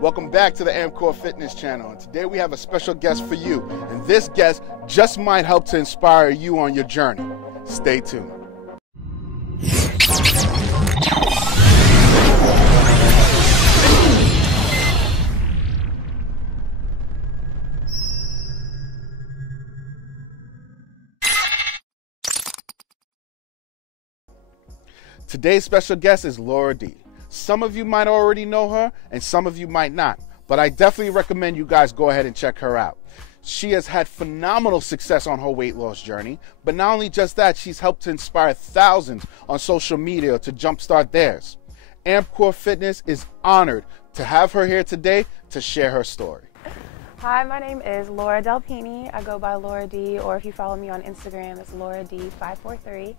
Welcome back to the AMCore Fitness Channel, and today we have a special guest for you, and this guest just might help to inspire you on your journey. Stay tuned. Today's special guest is Laura D. Some of you might already know her, and some of you might not, but I definitely recommend you guys go ahead and check her out. She has had phenomenal success on her weight loss journey, but not only just that, she's helped to inspire thousands on social media to jumpstart theirs. AMCore Fitness is honored to have her here today to share her story. Hi, my name is Laura Dalpini. I go by Laura D, or if you follow me on Instagram, it's LauraD543.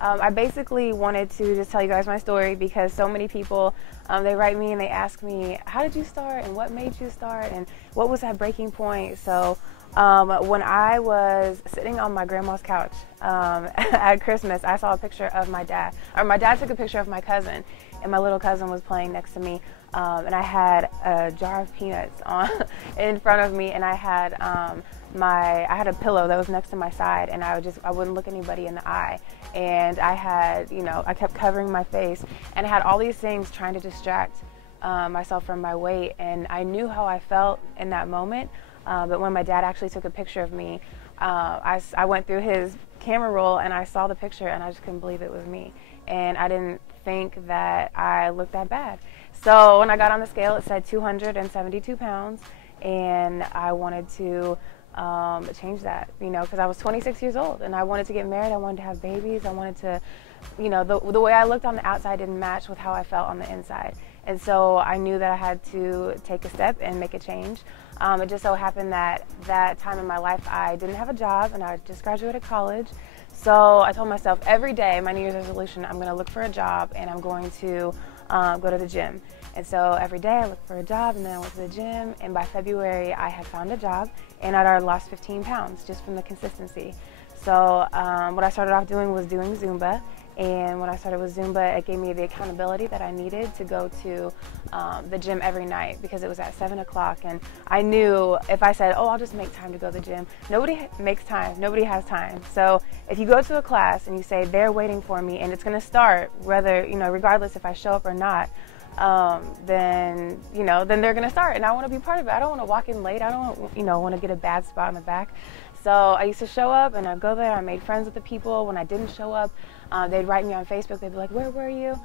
I basically wanted to just tell you guys my story because so many people, they write me and they ask me, how did you start and what made you start and what was that breaking point? So when I was sitting on my grandma's couch at Christmas, I saw a picture of my dad, or my dad took a picture of my cousin, and my little cousin was playing next to me, and I had a jar of peanuts in front of me, and I had I had a pillow that was next to my side, and I wouldn't look anybody in the eye, and I had, I kept covering my face, and I had all these things trying to distract myself from my weight, and I knew how I felt in that moment, but when my dad actually took a picture of me, I went through his camera roll and I saw the picture, and I just couldn't believe it was me, and I didn't think that I looked that bad. So when I got on the scale, it said 272 pounds, and I wanted to change that, because I was 26 years old and I wanted to get married, I wanted to have babies, I wanted to, the way I looked on the outside didn't match with how I felt on the inside. And so I knew that I had to take a step and make a change. It just so happened that that time in my life I didn't have a job and I just graduated college. So I told myself every day, my New Year's resolution, I'm going to look for a job and I'm going to go to the gym. And so every day I looked for a job, and then I went to the gym, and by February I had found a job and I'd already lost 15 pounds just from the consistency. So what I started off doing was doing Zumba, and when I started with Zumba, it gave me the accountability that I needed to go to the gym every night, because it was at 7 o'clock, and I knew if I said, oh, I'll just make time to go to the gym, nobody makes time, nobody has time. So if you go to a class and you say they're waiting for me and it's going to start, whether, regardless if I show up or not, then they're going to start, and I want to be part of it. I don't want to walk in late. I don't want to get a bad spot in the back. So I used to show up and I'd go there. I made friends with the people. When I didn't show up, they'd write me on Facebook. They'd be like, where were you?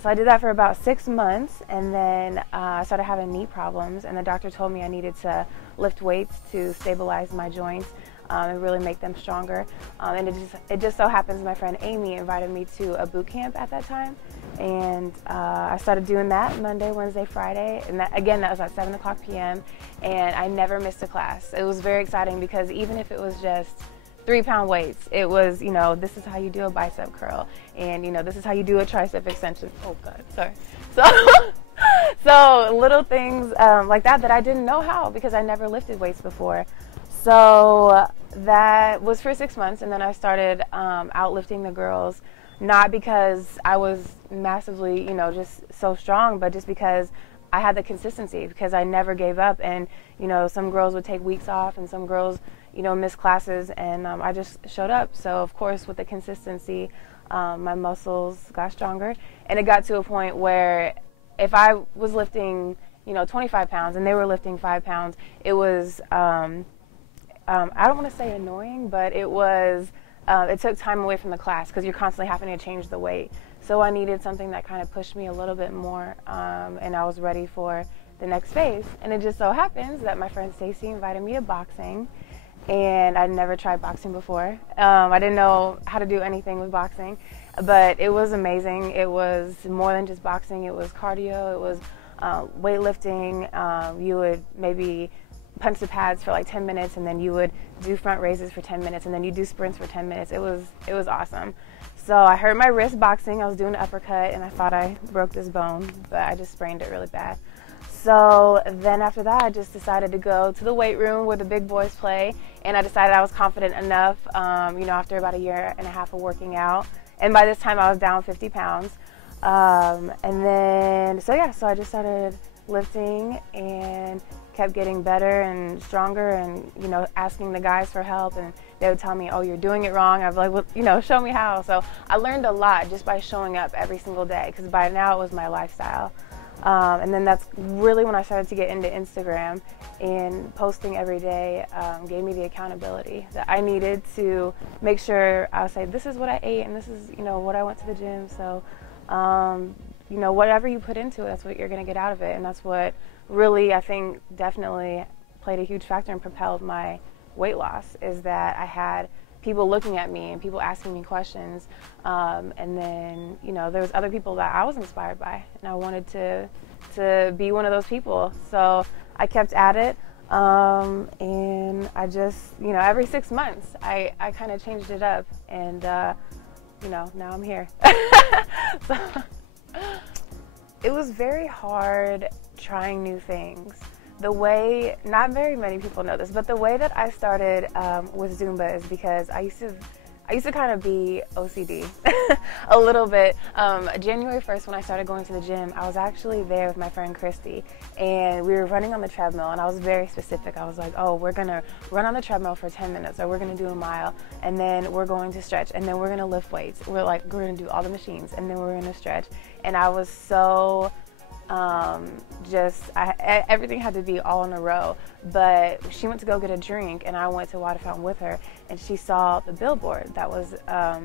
So I did that for about 6 months, and then I started having knee problems, and the doctor told me I needed to lift weights to stabilize my joints and really make them stronger. And it just so happens my friend Amy invited me to a boot camp at that time, and I started doing that Monday, Wednesday, Friday, and that was at 7 o'clock p.m. and I never missed a class. It was very exciting because even if it was just 3-pound weights, it was, this is how you do a bicep curl, and this is how you do a tricep extension. Oh God, sorry. So little things like that I didn't know how, because I never lifted weights before. So that was for 6 months, and then I started outlifting the girls, not because I was massively, just so strong, but just because I had the consistency, because I never gave up. And, some girls would take weeks off, and some girls, miss classes, and I just showed up. So, of course, with the consistency, my muscles got stronger, and it got to a point where if I was lifting, 25 pounds and they were lifting 5 pounds, it was, I don't want to say annoying, but it was, it took time away from the class because you're constantly having to change the weight. So I needed something that kind of pushed me a little bit more, and I was ready for the next phase. And it just so happens that my friend Stacy invited me to boxing, and I'd never tried boxing before. I didn't know how to do anything with boxing, but it was amazing. It was more than just boxing. It was cardio. It was weightlifting. You would maybe punch the pads for like 10 minutes, and then you would do front raises for 10 minutes, and then you do sprints for 10 minutes. It was awesome. So I hurt my wrist boxing. I was doing an uppercut, and I thought I broke this bone, but I just sprained it really bad. So then after that, I just decided to go to the weight room where the big boys play, and I decided I was confident enough, after about 1.5 years of working out. And by this time, I was down 50 pounds. So I just started lifting and kept getting better and stronger, and asking the guys for help, and they would tell me, oh, you're doing it wrong. I'd be like, well, show me how. So I learned a lot just by showing up every single day, because by now it was my lifestyle. And then that's really when I started to get into Instagram, and posting every day gave me the accountability that I needed to make sure I would say, this is what I ate, and this is what I went to the gym. So whatever you put into it, that's what you're going to get out of it. And that's what really, I think, definitely played a huge factor and propelled my weight loss, is that I had people looking at me and people asking me questions. And then, there was other people that I was inspired by, and I wanted to be one of those people. So I kept at it. And I just, every 6 months, I kind of changed it up, and, now I'm here. So, it was very hard trying new things. The way, not very many people know this, but the way that I started with Zumba is because I used to kind of be OCD a little bit. January 1st, when I started going to the gym, I was actually there with my friend Christy, and we were running on the treadmill, and I was very specific. I was like, oh, we're gonna run on the treadmill for 10 minutes, or we're gonna do a mile, and then we're going to stretch, and then we're gonna lift weights. We're gonna do all the machines, and then we're gonna stretch. And I was so everything had to be all in a row. But she went to go get a drink, and I went to Water Fountain with her, and she saw the billboard that was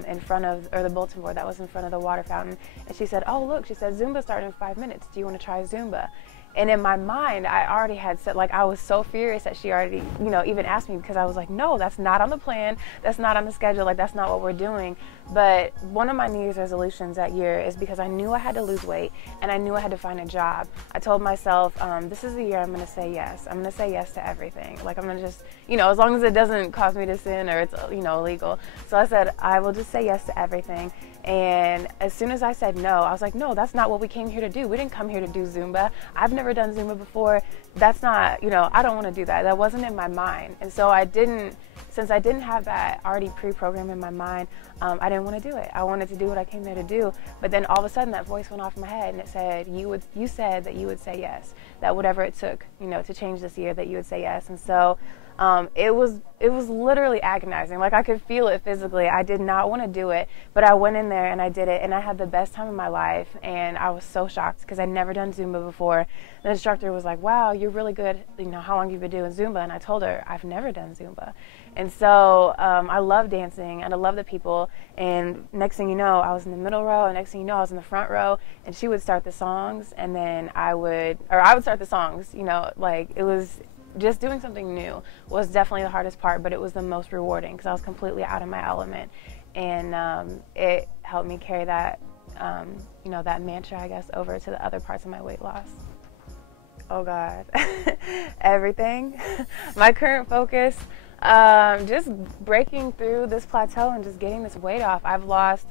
in front of, or the bulletin board that was in front of the water fountain, and she said, oh, look, she said, Zumba starting in 5 minutes. Do you want to try Zumba? And in my mind, I already had said, I was so furious that she already, even asked me, because I was like, no, that's not on the plan. That's not on the schedule. That's not what we're doing. But one of my New Year's resolutions that year is because I knew I had to lose weight, and I knew I had to find a job. I told myself, this is the year I'm going to say yes. I'm going to say yes to everything. I'm going to just, as long as it doesn't cause me to sin or it's, illegal. So I said, I will just say yes to everything. And as soon as I said no, I was like, no, that's not what we came here to do. We didn't come here to do Zumba. I've never done Zumba before. That's not, I don't want to do that. That wasn't in my mind. And so since I didn't have that already pre-programmed in my mind, I didn't want to do it. I wanted to do what I came there to do. But then all of a sudden that voice went off in my head, and it said, you said that you would say yes, that whatever it took, to change this year, that you would say yes. And so it was literally agonizing. I could feel it physically. I did not want to do it, but I went in there and I did it, and I had the best time of my life. And I was so shocked because I'd never done Zumba before. The instructor was like, wow, you're really good. How long have you been doing Zumba? And I told her, I've never done Zumba. And so I love dancing, and I love the people. And next thing you know, I was in the middle row, and next thing you know, I was in the front row, and she would start the songs, and then I would start the songs. It was just doing something new was definitely the hardest part, but it was the most rewarding because I was completely out of my element. And it helped me carry that, that mantra, I guess, over to the other parts of my weight loss. Oh God, everything. My current focus, just breaking through this plateau and just getting this weight off. I've lost,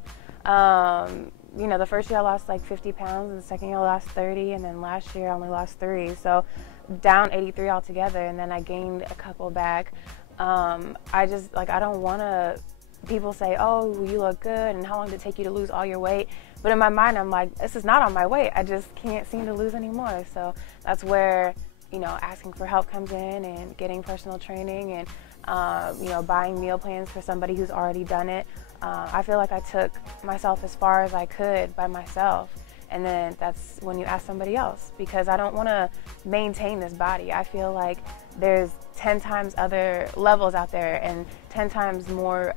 the first year I lost 50 pounds, and the second year I lost 30, and then last year I only lost 3. So down 83 altogether, and then I gained a couple back. I just, I don't want to, people say, oh, you look good, and how long did it take you to lose all your weight? But in my mind, I'm like, this is not on my weight. I just can't seem to lose anymore. So that's where, asking for help comes in, and getting personal training, and, buying meal plans for somebody who's already done it. I feel like I took myself as far as I could by myself. And then that's when you ask somebody else, because I don't want to maintain this body. I feel like there's 10 times other levels out there, and 10 times more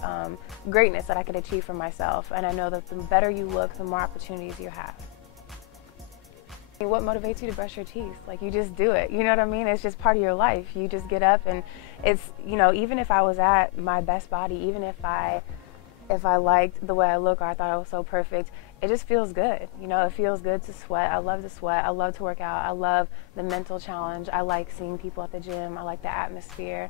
greatness that I could achieve for myself. And I know that the better you look, the more opportunities you have. What motivates you to brush your teeth? You just do it. You know what I mean? It's just part of your life. You just get up, and it's, even if I was at my best body, even if I liked the way I look, or I thought I was so perfect, it just feels good. It feels good to sweat. I love to sweat. I love to work out. I love the mental challenge. I like seeing people at the gym. I like the atmosphere.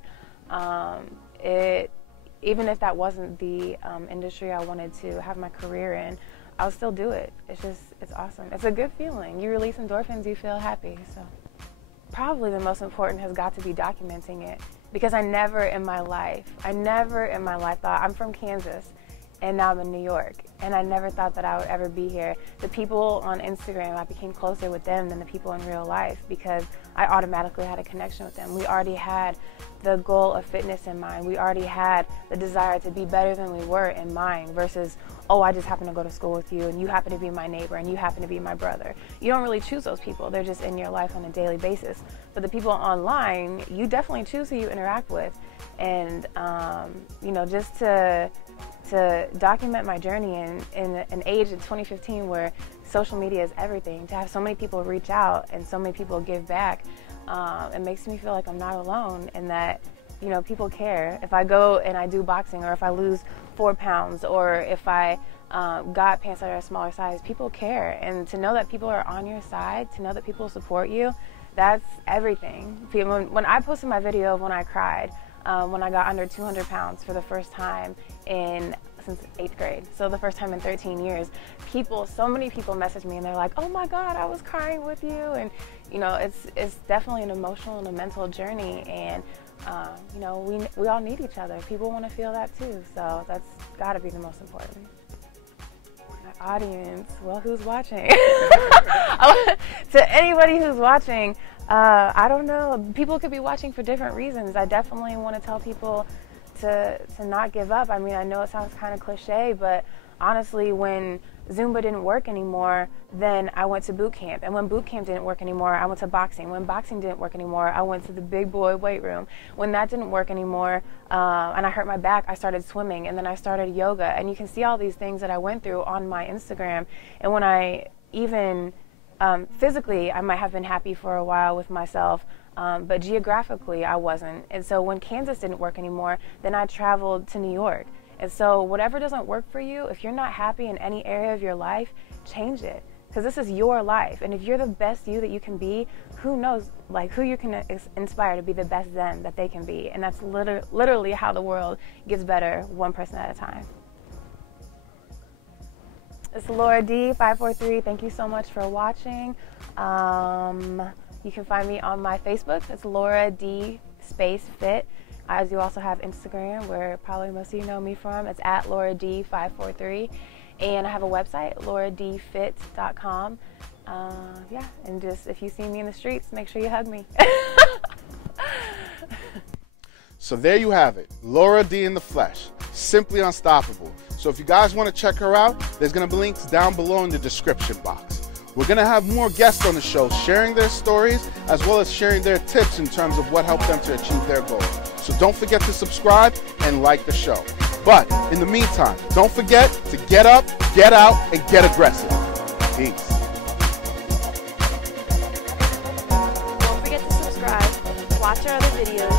Even if that wasn't the industry I wanted to have my career in, I'll still do it. It's awesome. It's a good feeling. You release endorphins, you feel happy. So probably the most important has got to be documenting it, because I never in my life thought, I'm from Kansas, and now I'm in New York. and I never thought that I would ever be here. The people on Instagram, I became closer with them than the people in real life because I automatically had a connection with them. We already had the goal of fitness in mind. We already had the desire to be better than we were in mind versus, oh, I just happen to go to school with you and you happen to be my neighbor and you happen to be my brother. You don't really choose those people. They're just in your life on a daily basis. But the people online, you definitely choose who you interact with. And, you know, just to document my journey in an age in 2015 where social media is everything, to have so many people reach out and so many people give back, it makes me feel like I'm not alone and that, you know, people care. If I go and I do boxing, or if I lose 4 pounds, or if I got pants that are a smaller size, people care. And to know that people are on your side, to know that people support you, that's everything. When I posted my video of when I cried, when I got under 200 pounds for the first time since 8th grade, so the first time in 13 years, so many people messaged me and they're like, oh my God, I was crying with you. And you know, it's definitely an emotional and a mental journey, and you know, we all need each other. People want to feel that too, so that's got to be the most important. My audience, well, who's watching? To anybody who's watching, I don't know, people could be watching for different reasons. I definitely want to tell people to not give up. I mean, I know it sounds kind of cliche, but honestly, when Zumba didn't work anymore, then I went to boot camp. And when boot camp didn't work anymore, I went to boxing. When boxing didn't work anymore, I went to the big boy weight room. When that didn't work anymore, and I hurt my back, I started swimming, and then I started yoga. And you can see all these things that I went through on my Instagram. And when I even physically, I might have been happy for a while with myself, but geographically, I wasn't. And so when Kansas didn't work anymore, then I traveled to New York. And so whatever doesn't work for you, if you're not happy in any area of your life, change it. Because this is your life. And if you're the best you that you can be, who knows, like, who you can inspire to be the best them that they can be. And that's literally how the world gets better, one person at a time. It's LauraD543. Thank you so much for watching. You can find me on my Facebook. It's LauraD_Fit. As you also have Instagram, where probably most of you know me from. It's at LauraD543. And I have a website, LauraDFit.com. Yeah, and just if you see me in the streets, make sure you hug me. So there you have it, Laura D in the flesh, simply unstoppable. So if you guys want to check her out, there's going to be links down below in the description box. We're going to have more guests on the show sharing their stories as well as sharing their tips in terms of what helped them to achieve their goals. So don't forget to subscribe and like the show. But in the meantime, don't forget to get up, get out, and get aggressive. Peace. Don't forget to subscribe, watch our other videos,